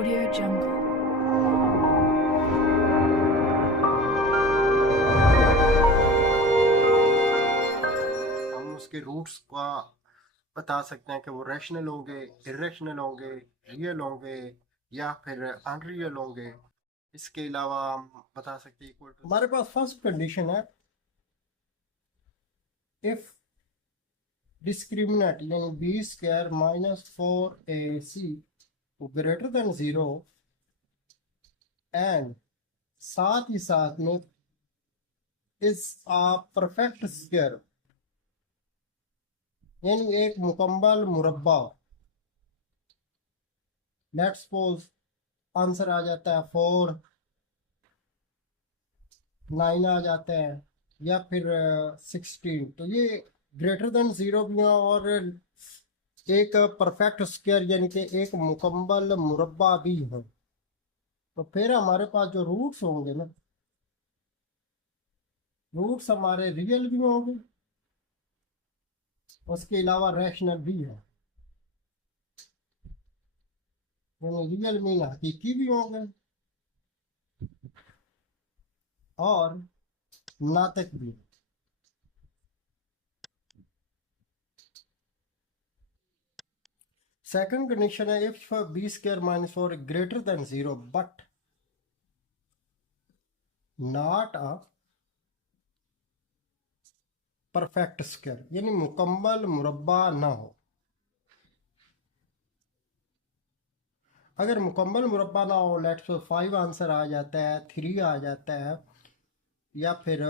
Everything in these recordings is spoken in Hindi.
Audio Jungle. हम उसके रूट्स का बता सकते हैं कि वो रैशनल होंगे, इरेशनल होंगे, रियल होंगे या फिर अनरियल होंगे। इसके अलावा हम बता सकते हैं इक्वल टू, हमारे पास फर्स्ट कंडीशन है इफ डिस्क्रिमिनेंट यानी b square minus 4ac greater than 0 and साथ ही साथ में इज आ परफेक्ट स्क्वायर यानी एक मुकम्मल मुरब्बा। लेट्स सपोज आंसर आ जाता है 4, 9 आ जाता है या फिर 16। तो ये ग्रेटर देन 0 भी है और एक परफेक्ट स्क्वायर यानी कि एक मुकम्मल मुरब्बा भी है। तो फिर हमारे पास जो रूट्स होंगे ना, रूट्स हमारे रियल भी होंगे, उसके अलावा रैशनल भी है। यानी रियल मीन हकीकी भी होंगे और नातक भी। सेकंड कंडीशन है if b square minus 4 greater than 0 but not a perfect square यानी मुकम्मल मुरब्बा ना हो। अगर मुकम्मल मुरब्बा ना हो, लेट्स से 5 आंसर आ जाता है, 3 आ जाता है या फिर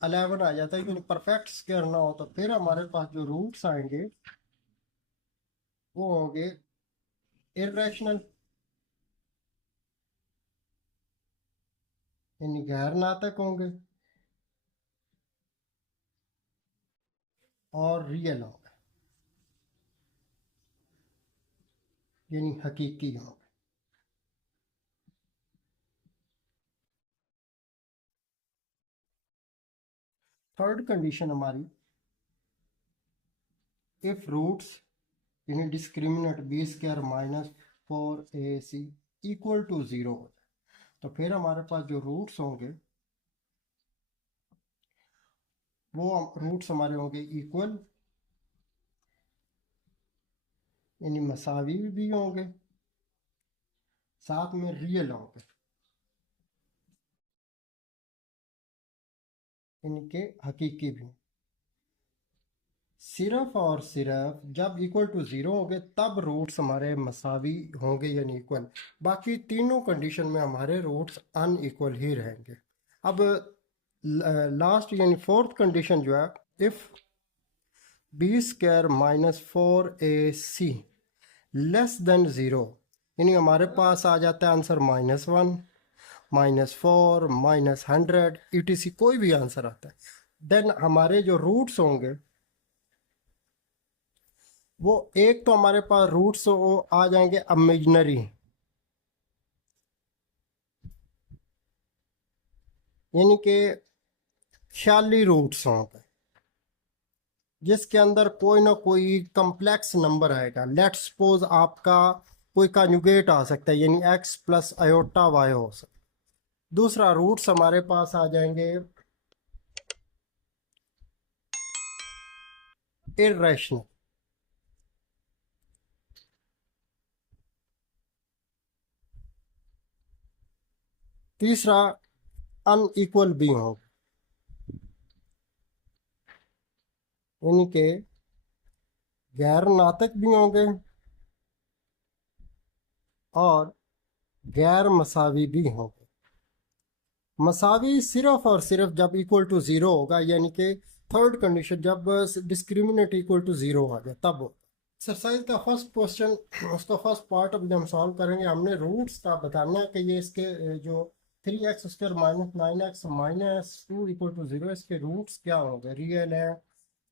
11 आ जाता है, लेकिन परफेक्ट स्क्वायर ना हो, तो फिर हमारे पास जो रूट्स आएंगे वो होंगे इरेशनल यानी गैर नातक होंगे और रियल होंगे यानी हकीकी होंगे। थर्ड कंडीशन हमारी इफ रूट्स यानी discriminant b square minus 4ac equal to 0 हो जाए, तो फिर हमारे पास जो रूट्स होंगे वो रूट्स हमारे होंगे इक्वल यानी मसावी भी होंगे, साथ में रियल होंगे यानी कि हकीकी भी। सिर्फ और सिर्फ जब इक्वल टू 0 होंगे तब रूट्स हमारे मसावी होंगे यानी इक्वल। बाकी तीनों कंडीशन में हमारे रूट्स अनइक्वल ही रहेंगे। अब लास्ट यानी फोर्थ कंडीशन जो है if b square minus 4ac less than 0 यानी हमारे पास आ जाता है आंसर -1, -4, -100 etc कोई भी आंसर आता है, देन हमारे जो रूट्स होंगे वो एक तो हमारे पास रूट्स वो आ जाएंगे इमेजिनरी यानी कि ख्याली रूट्स होंगे जिसके अंदर कोई ना कोई कम्प्लेक्स नंबर आएगा। लेट्स सपोज आपका कोई कॉन्जुगेट आ सकता है यानी x प्लस आयोटा y हो सकता है। दूसरा रूट्स हमारे पास आ जाएंगे इरेशनल। तीसरा अनइक्वल भी होंगे यानी कि गैर नातक भी होंगे और गैर मसावी भी होंगे। मसावी सिर्फ और सिर्फ जब इक्वल टू 0 होगा यानी कि थर्ड कंडीशन जब डिस्क्रिमिनेट इक्वल टू 0 आ जाए तब होगा। एक्सरसाइज का फर्स्ट क्वेश्चन उसका फर्स्ट पार्ट अभी हम सॉल्व करेंगे। हमने रूट्स का बताना है कि ये इसके जो 3x² minus 9x minus 2 equal to 0 इसके रूट्स क्या होंगे, रियल है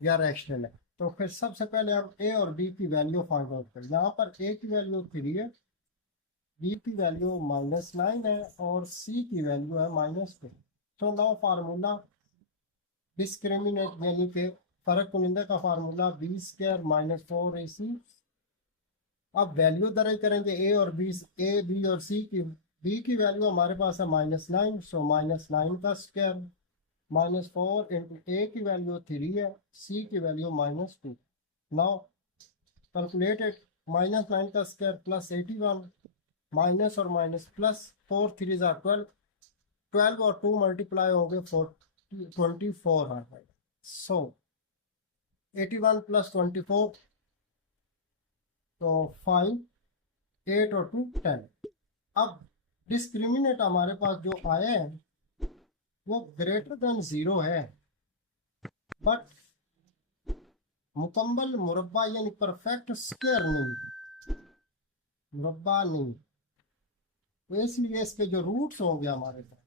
या रैशनल है। तो फिर सबसे पहले हम ए और बी की वैल्यू फाइंड आउट करें। यहाँ पर ए की वैल्यू 3 है, बी की वैल्यू -9 है और सी की वैल्यू है -2। तो नाउ फार्मूला डिस्क्रिमिनेट यानी कि फर्क कुनिंदा का formula B square minus 4ac अब वैल्यू दर्ज करेंगे ए और बी, ए बी और सी की। बी की वैल्यू हमारे पास है -9, सो -9 का स्क्वायर, -4 इंटू ए की वैल्यू 3 है, सी की वैल्यू -2। Now calculate it. -9 का स्क्वायर प्लस 81, माइनस और माइनस प्लस, 4 3 जार 12, 12 और 2 मल्टीप्लाई हो गए 24 आ जाएगा। सो 81 प्लस 24, तो 5, 8 और 2 10। अब डिस्क्रिमिनेट हमारे पास जो आया है वो ग्रेटर देन 0 है, बट मुकम्मल मुरब्बा यानी परफेक्ट स्क्वायर नहीं, मुरब्बा नहीं। तो इसलिए इसके जो रूट्स होंगे हमारे पास,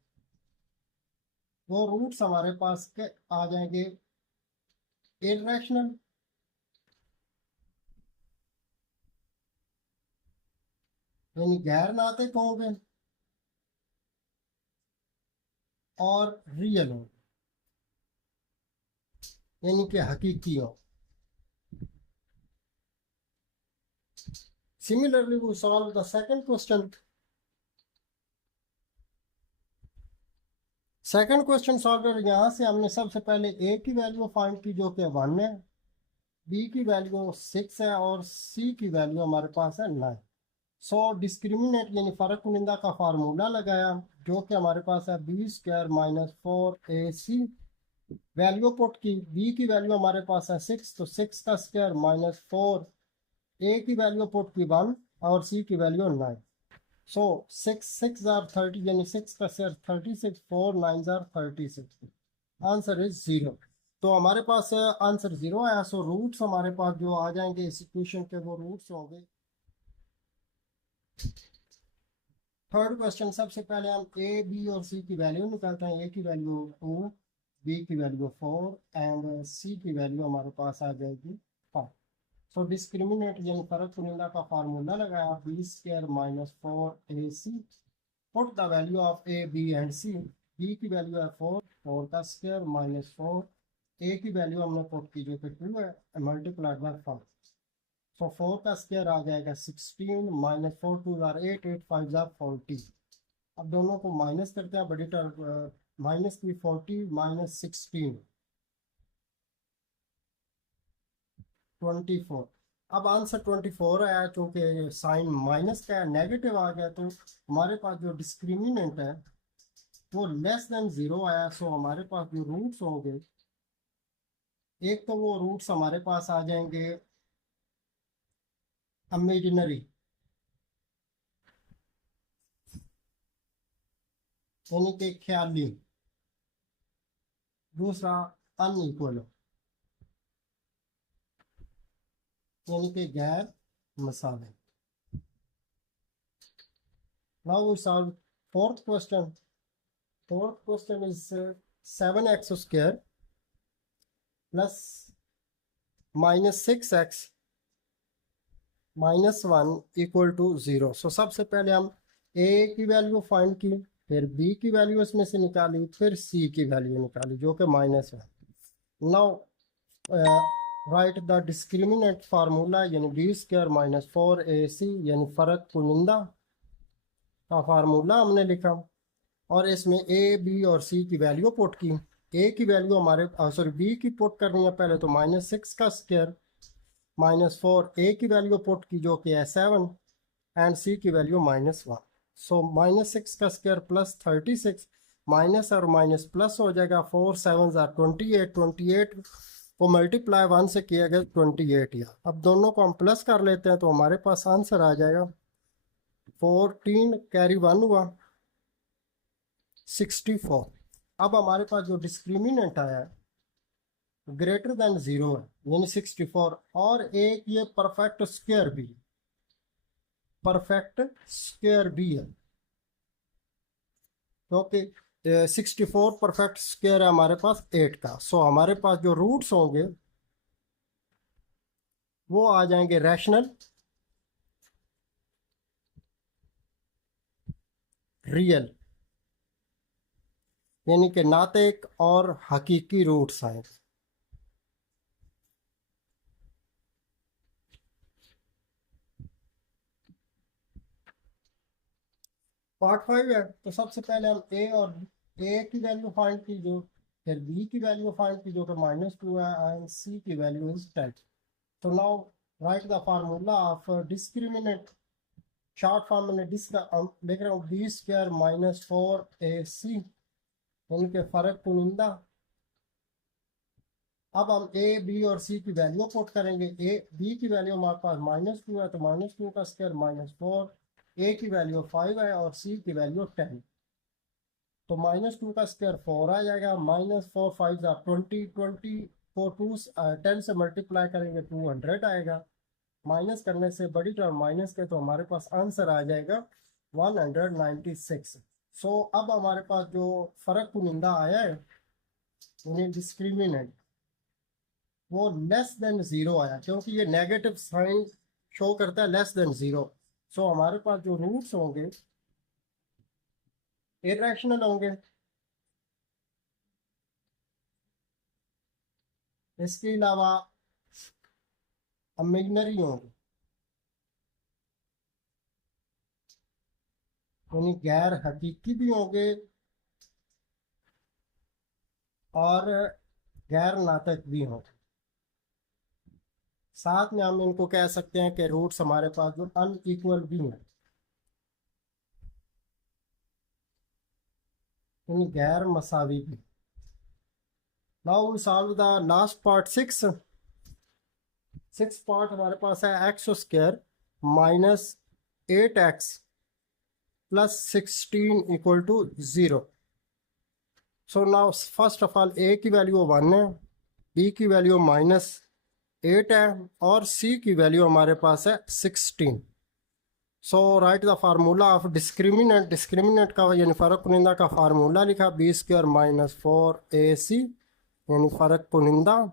वो रूट्स हमारे पास के आ जाएंगे इरेशनल, यानी गैर नातिक होंगे, और रियल होंगे, यानी कि हकीकी हो। Similarly, we solve the second question. Second question solver, यहाँ से हमने सबसे पहले ए की वैल्यू फाइंड की जो कि 1 है, बी की वैल्यू 6 है, और सी की वैल्यू हमारे पास है 9। सो डिस्क्रिमिनेट यानी फ़र्क कुनिंदा का फार्मूला लगाया, जो कि हमारे पास है b² - 4ac। वैल्यू पुट की, बी की वैल्यू हमारे पास है 6, तो 6 का स्क्वायर -4, ए की वैल्यू पुट की 1, और सी की वैल्यू 9। सो 6 6 are 30, यानी 6 का स्क्वायर 36, 4 9 are 36। Answer is 0। तो हमारे पास आंसर 0 आया। सो रूट्स हमारे पास जो आ जाएंगे इस इक्वेशन के, वो रूट्स होंगे। थर्ड क्वेश्चन, सबसे पहले हम ए बी और सी की वैल्यू निकालते हैं। ए की वैल्यू 2, बी की वैल्यू 4, एंड सी की वैल्यू हमारे पास आ जाएगी 5। सो डिस्क्रिमिनेट यानी फर्क कुनिंदा का फार्मूला लगाया, b² - 4ac। Put the value of A B and C. B की वैल्यू है 4, 4 का स्क्वायर -4, ए की वैल्यू हमने पुट की जो कि 2 है, मल्टीप्लाइड बाय 5। सो 4 का स्क्वायर आ जाएगा 16, -4 2 जार 8, 8 5 जार 40। अब दोनों को माइनस करते हैं, बड़ी टर्म माइनस की 40 -16 24। अब आंसर 24 आया, चूंकि साइन माइनस का है, नेगेटिव आ गया, तो हमारे पास जो डिस्क्रिमिनेंट है वो लेस देन 0 आया। सो हमारे पास जो रूट्स होंगे, एक तो वो रूट्स हमारे पास आ जाएंगे इमेजिनरी, यानी कि ख्याली। दूसरा अनइक्वल, यानी कि गैर मसाले। Now we solve fourth question. Fourth question is 7x² plus -6x -1 equal to 0। So सबसे पहले हम ए की वैल्यू फाइंड की, फिर बी की वैल्यू इसमें से निकाली, फिर सी की वैल्यू निकाली जो कि -1। Now right the discriminant formula, यानी b² - 4ac, यानी फ़र्क कुनिंदा का फार्मूला हमने लिखा, और इसमें ए बी और सी की वैल्यू पुट की। ए की वैल्यू हमारे सॉरी बी की पुट करनी है पहले, तो -6 का स्क्वायर -4, ए की वैल्यू पुट की जो कि है 7, एंड सी की वैल्यू -1। सो -6 का स्क्वायर प्लस 36, माइनस और माइनस प्लस हो जाएगा, 4 7 28, 28 को मल्टीप्लाई 1 से किया गया 28 या। अब दोनों को हम प्लस कर लेते हैं, तो हमारे पास आंसर आ जाएगा 14 कैरी 1 हुआ 64। अब हमारे पास जो डिस्क्रिमिनेंट आया है ग्रेटर देन 0 है, यानी 64, और एक ये परफेक्ट स्क्वायर भी, परफेक्ट स्क्वायर भी है, क्योंकि 64 परफेक्ट स्क्वायर है हमारे पास 8 का। सो हमारे पास जो रूट्स होंगे वो आ जाएंगे रैशनल, रियल, यानी कि नातिक और हकीकी रूट्स आएंगे। पार्ट 5 है, तो सबसे पहले हम ए की वैल्यू फाइंड कीजिए, फिर बी की वैल्यू फाइंड कीजिए जो कि -2 है, एंड सी की वैल्यू इज 10। तो now right the formula of discriminant. Short form में हम लिख रहे हूँ बी स्क्वायर -4ac, इनके फर्क कुनिंदा। अब हम ए बी और सी की वैल्यू पुट करेंगे। ए बी की वैल्यू हमारे पास -2 है, तो -2 का स्क्वायर -4, ए की वैल्यू 5 है और सी की वैल्यू 10। तो -2 का स्क्वायर 4 आ जाएगा, -4 5 20, 20 4 2 10 से मल्टीप्लाई करेंगे 200 आएगा। माइनस करने से बड़ी टर्म माइनस के, तो हमारे पास आंसर आ जाएगा 196। सो अब हमारे पास जो फर्क कुनिंदा आया है उन्हें डिस्क्रिमिनेंट, वो लेस देन जीरो आया, क्योंकि ये नेगेटिव साइन शो करता है लेस देन जीरो। सो हमारे पास जो रूट्स होंगे इरेशनल होंगे। इसके अलावा इमेजिनरी होंगे, यानी गैर हकीकी भी होंगे और गैर नातक भी होंगे। साथ में हम इनको कह सकते हैं कि रूट्स हमारे पास जो अनइक्वल भी हैं, यानी गैर मसावी भी। Now we solve the last part 6। Part हमारे पास है x² -8x + 16 = 0। So now first of all a की वैल्यू 1 है, बी की वैल्यू -8 है और सी की वैल्यू हमारे पास है 16। So write the formula of discriminant. Discriminant का यानी फ़र्क कुनिंदा का फार्मूला लिखा, b² -4ac, यानी फ़र्क कुनिंदा।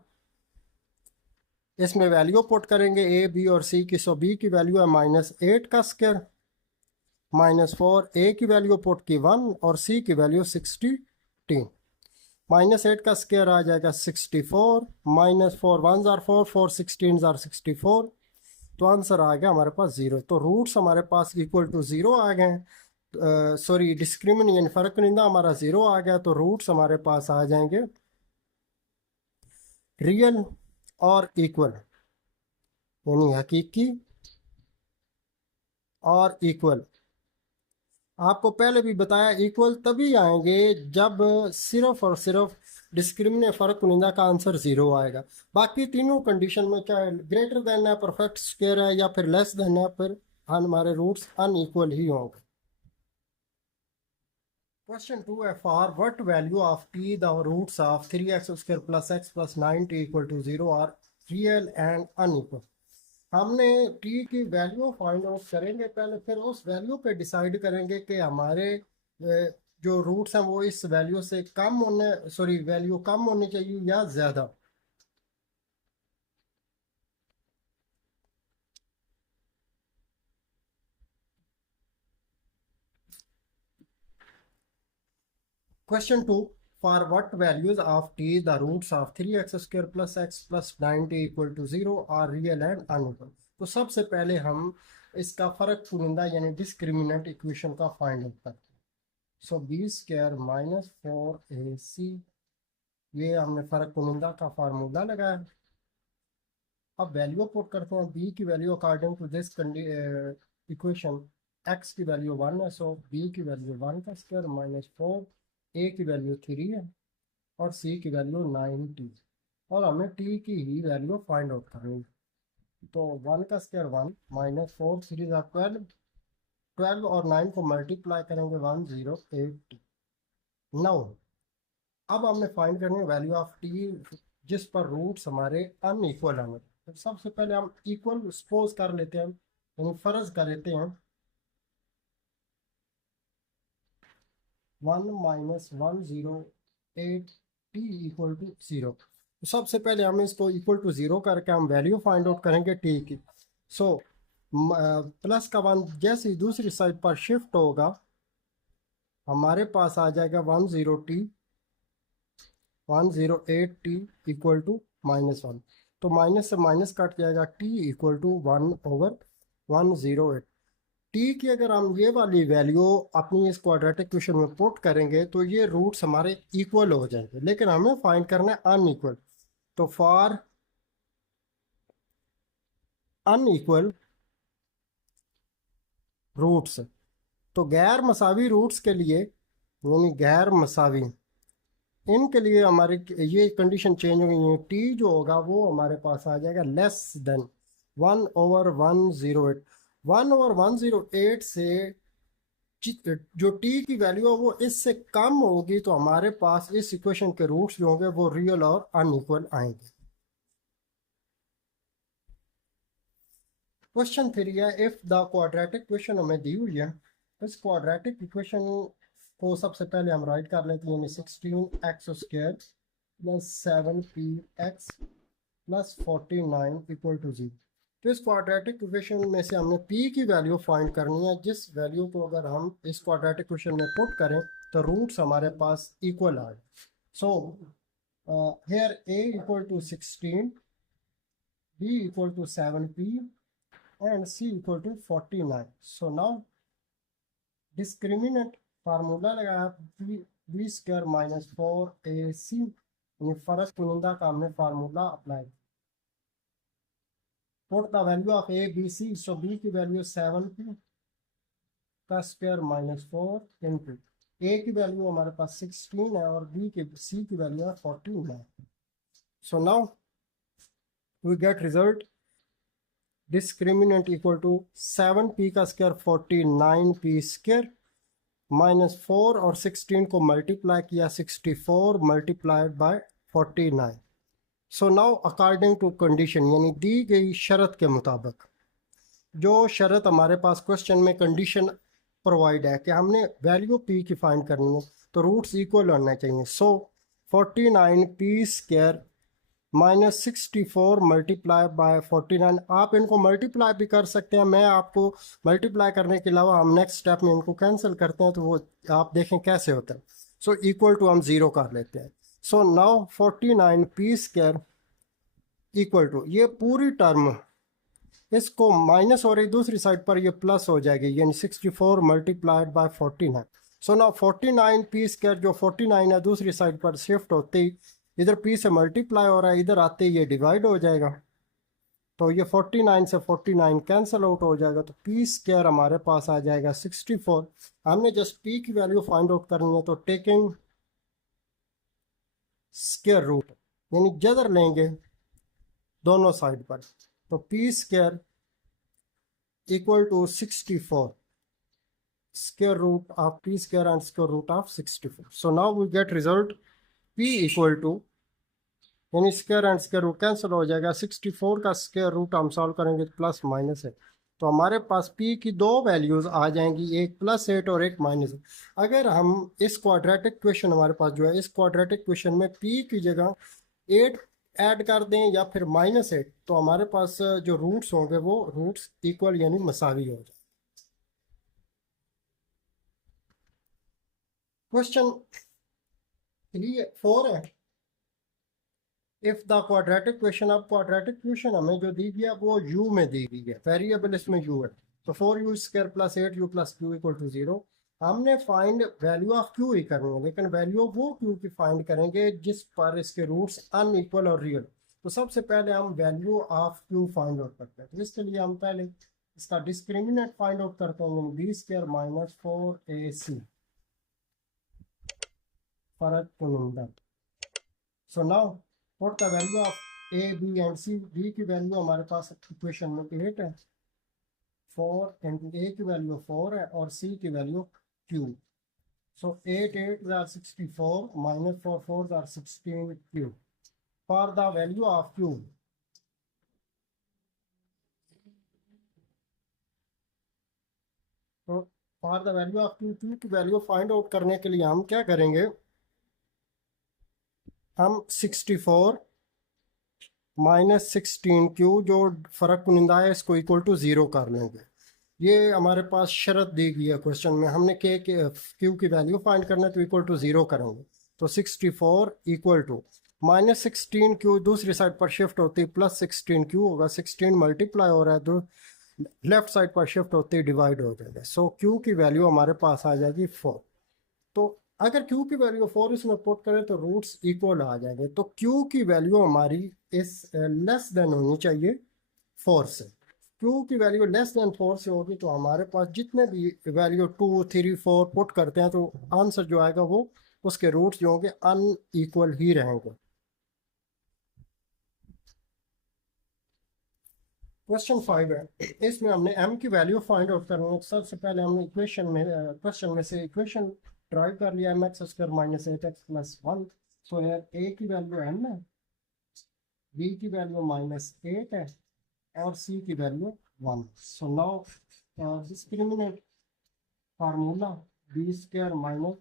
इसमें वैल्यू पुट करेंगे ए बी और सी की। सो बी की वैल्यू है -8 का स्क्वायर, -4, ए की वैल्यू पुट की 1 और सी की वैल्यू 16। -8 का स्क्वायर आ जाएगा 64, -4 1 ज़ार 4, 4 16 ज़ार 64, तो आंसर आ गया हमारे पास 0। तो रूट्स हमारे पास इक्वल टू 0 आ गए। सॉरी, डिस्क्रिमिनेंट यानी फ़र्क कुनिंदा हमारा 0 आ गया, तो रूट्स हमारे पास आ जाएंगे रियल और इक्वल, यानी हकीकी और इक्वल। आपको पहले भी बताया इक्वल तभी आएंगे जब सिर्फ और सिर्फ डिस्क्रिमिनेंट फ़र्क कुनिंदा का आंसर 0 आएगा। बाकी तीनों कंडीशन में चाहे ग्रेटर देन है, परफेक्ट स्क्वायर है या फिर लेस देन है, फिर हमारे रूट्स अनइक्वल ही होंगे। Question 2 है, for what value of t the roots of 3x² + x + 9t = 0 are real and unequal। हमने t की वैल्यू फाइंड आउट करेंगे पहले, फिर उस वैल्यू पे डिसाइड करेंगे कि हमारे जो रूट्स हैं वो इस वैल्यू से कम होने, सॉरी वैल्यू कम होनी चाहिए या ज़्यादा। Question 2, for what values of t the roots of 3x² + x + 9t = 0 are real and unequal। तो सबसे पहले हम इसका फ़र्क कुनिंदा यानी डिस्क्रिमिनेंट इक्वेशन का फाइंड आउट करते हैं। सो b² -4ac, ये हमने फ़र्क कुनिंदा का फार्मूला लगाया। अब वैल्यू पुट करते हैं। b की value according to this equation, x की वैल्यू 1 है, सो b की वैल्यू 1 का स्क्वायर -4, a की वैल्यू 3 है और c की वैल्यू 9t, और हमें t की ही वैल्यू फाइंड आउट करनी है। तो 1 का स्क्वायर 1, -4 3 12, 12 और 9 को मल्टीप्लाई करेंगे 108t। नौ अब हमने फाइंड करनी है वैल्यू ऑफ t जिस पर रूट्स हमारे अनइक्वल होंगे। तो सबसे पहले हम इक्वल सपोज कर लेते हैं, यानी फर्ज कर लेते हैं 1 - 108t = 0। तो सबसे पहले हम इसको इक्वल टू 0 करके हम वैल्यू फाइंड आउट करेंगे t की। सो प्लस का 1 जैसे ही दूसरी साइड पर शिफ्ट होगा हमारे पास आ जाएगा 108t = -1। तो माइनस से माइनस कट जाएगा, t = 1/108। टी की अगर हम ये वाली वैल्यू अपनी इस क्वाड्रेटिक इक्वेशन में पुट करेंगे तो ये रूट्स हमारे इक्वल हो जाएंगे, लेकिन हमें फाइंड करना है अनइक्वल। तो फॉर अनइक्वल रूट्स, तो गैर मसावी रूट्स के लिए यानी गैर मसावी, इनके लिए हमारी ये कंडीशन चेंज हो गई है। टी जो होगा वो हमारे पास आ जाएगा लेस देन 1/108। 1/108 से जो टी की वैल्यू है वो इससे कम होगी, तो हमारे पास इस इक्वेशन के रूट्स जो होंगे वो रियल और अनइक्वल आएंगे। क्वेश्चन 3 है, इफ द क्वाड्रेटिक इक्वेशन हमें दी हुई है, इस क्वाड्रेटिक इक्वेशन को सबसे पहले हम राइट कर लेते हैं, यानी 16x² + 7px + 49 = 0। तो इस क्वाड्रेटिक इक्वेशन में से हमने p की वैल्यू फाइंड करनी है, जिस वैल्यू को अगर हम इस क्वाड्रेटिक इक्वेशन में पुट करें तो रूट्स हमारे पास इक्वल आए। सो here a = 16, b = 7p and c = 49। so now discriminant formula लगाया b² - 4ac, ये फर्क कुनिंदा का हमने formula apply. Put the value of a b c, so b की वैल्यू 7p का स्क्वायर -4 इंटू a की वैल्यू हमारे पास 16 है और c की वैल्यू है 14 है। So now we get result discriminant equal to 7p का स्क्वायर 49p² -4 और 16 को मल्टीप्लाई किया 64 multiplied by 49। So now according to condition, यानी दी गई शर्त के मुताबिक, जो शर्त हमारे पास क्वेश्चन में कंडीशन प्रोवाइड है कि हमने वैल्यू p की फाइंड करनी है तो रूट्स इक्वल होने चाहिए। सो 49p² -64 मल्टीप्लाई बाय 49, आप इनको मल्टीप्लाई भी कर सकते हैं। मैं आपको मल्टीप्लाई करने के अलावा हम नेक्स्ट स्टेप में इनको कैंसिल करते हैं, तो वो आप देखें कैसे होता है। सो इक्वल टू हम 0 कर लेते हैं। So now 49p² equal to ये पूरी टर्म, इसको माइनस हो रही दूसरी साइड पर ये प्लस हो जाएगी, यानी 64 multiplied by 49। So now 49p² जो 49 है दूसरी साइड पर शिफ्ट होते ही इधर p से मल्टीप्लाई हो रहा है, इधर आते ही ये डिवाइड हो जाएगा, तो ये 49 से 49 कैंसिल आउट हो जाएगा, तो p² हमारे पास आ जाएगा 64। हमने जस्ट p की वैल्यू फाइंड आउट करनी है, तो टेकिंग स्क्वायर रूट यानी जदर लेंगे दोनों साइड पर, तो p² equal to 64 square root of p² and square root of 64। so now we get result p equal to, यानी square and square root cancel हो जाएगा, 64 का स्क्वायर रूट हम सॉल्व करेंगे तो प्लस माइनस है, तो हमारे पास p की दो वैल्यूज आ जाएंगी, एक +8 और एक -8। अगर हम इस क्वाड्रेटिक इक्वेशन हमारे पास जो है, इस क्वाड्रेटिक इक्वेशन में p की जगह 8 ऐड कर दें या फिर -8, तो हमारे पास जो रूट्स होंगे वो रूट्स इक्वल यानी मसावी हो जाए। क्वेश्चन 4 है, इफ द क्वाड्रेटिक इक्वेशन, अब क्वाड्रेटिक इक्वेशन हमें जो दी गई है वो u में दी गई है, वेरिएबल इसमें u है, तो 4u² + 8u + q = 0। हमने फाइंड वैल्यू ऑफ q ही करनी है, लेकिन वैल्यू ऑफ वो q की फाइंड करेंगे जिस पर इसके रूट्स अनइक्वल और रियल। तो सबसे पहले हम value of q find out करते हैं, तो इसके लिए हम पहले इसका डिस्क्रिमिनेंट फाइंड आउट करते हैं, b² - 4ac फर्क कुनिंदा। So now what the value of a b and c, b की वैल्यू हमारे पास इक्वेशन में 8 है, 4 एंड a की वैल्यू 4 है और c की value q। So 8 8 are 64 -4 4 are 16q। for the value of q, तो for the value of q की वैल्यू फाइंड आउट करने के लिए हम क्या करेंगे, हम 64 -16q जो फ़र्क कुनिंदा है इसको इक्वल टू 0 कर लेंगे। ये हमारे पास शर्त दी गई है क्वेश्चन में, हमने क्यू की वैल्यू फाइंड करना है तो इक्वल टू 0 करेंगे, तो 64 इक्वल टू -16q दूसरी साइड पर शिफ्ट होती है +16q होगा, 16 मल्टीप्लाई हो रहा है, लेफ्ट साइड पर शिफ्ट होते ही डिवाइड हो जाएगा। सो क्यू की वैल्यू हमारे पास आ जाएगी 4। तो अगर क्यू की वैल्यू 4 इसमें पुट करें तो रूट्स इक्वल आ जाएंगे। तो क्यू की वैल्यू हमारी इस लेस देन होनी चाहिए 4 से। क्यू की वैल्यू लेस देन 4 से होगी तो हमारे पास जितने भी वैल्यू 2 3 4 पुट करते हैं तो आंसर जो आएगा वो उसके रूट्स जो होंगे अनइक्वल ही रहेंगे। क्वेश्चन 5 है, इसमें हमने m की वैल्यू फाइंड आउट करनी है। सबसे पहले हमने इक्वेशन में क्वेश्चन में से इक्वेशन ड्राइव कर लिया mx square minus 8x plus 1। सो यार a की वैल्यू m है, b की वैल्यू -8 है और c की value 1। So now discriminate formula b square minus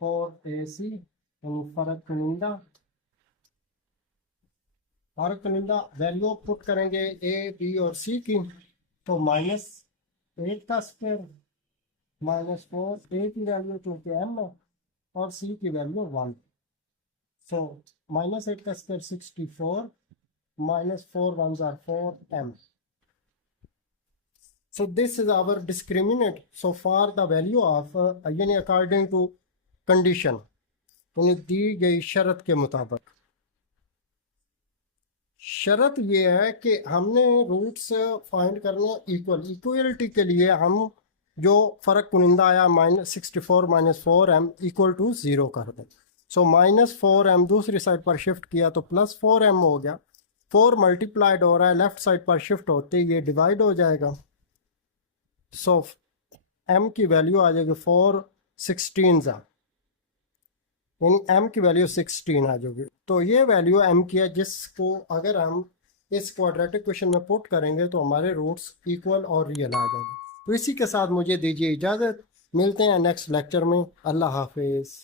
4ac यानी फर्क कनिंदा वैल्यू पुट करेंगे a b और c की। तो -8 का स्क्वायर -4 a की वैल्यू चूंकि m है और c की वैल्यू 1। सो -8 का square 64 -4 1s are 4m। So this is our discriminant. So for the value of यानी according to condition यानी दी गई शर्त के मुताबिक। शर्त ये है कि हमने रूट्स फाइंड करना इक्वलिटी के लिए हम जो फ़र्क कुनिंदा आया -64 -4m इक्वल टू 0 कर दें। सो -4m दूसरी साइड पर शिफ्ट किया तो +4m हो गया। 4 मल्टीप्लाइड हो रहा है, लेफ्ट साइड पर शिफ्ट होते ये डिवाइड हो जाएगा। सो m की वैल्यू आ जाएगी 4 16 यानी m की वैल्यू 16 आ जाएगी। तो ये वैल्यू m की है जिसको अगर हम इस क्वाड्रेटिक क्वेश्चन में पुट करेंगे तो हमारे रूट्स इक्वल और रियल आ जाएंगे। तो इसी के साथ मुझे दीजिए इजाज़त, मिलते हैं नेक्स्ट लेक्चर में। अल्लाह हाफिज़।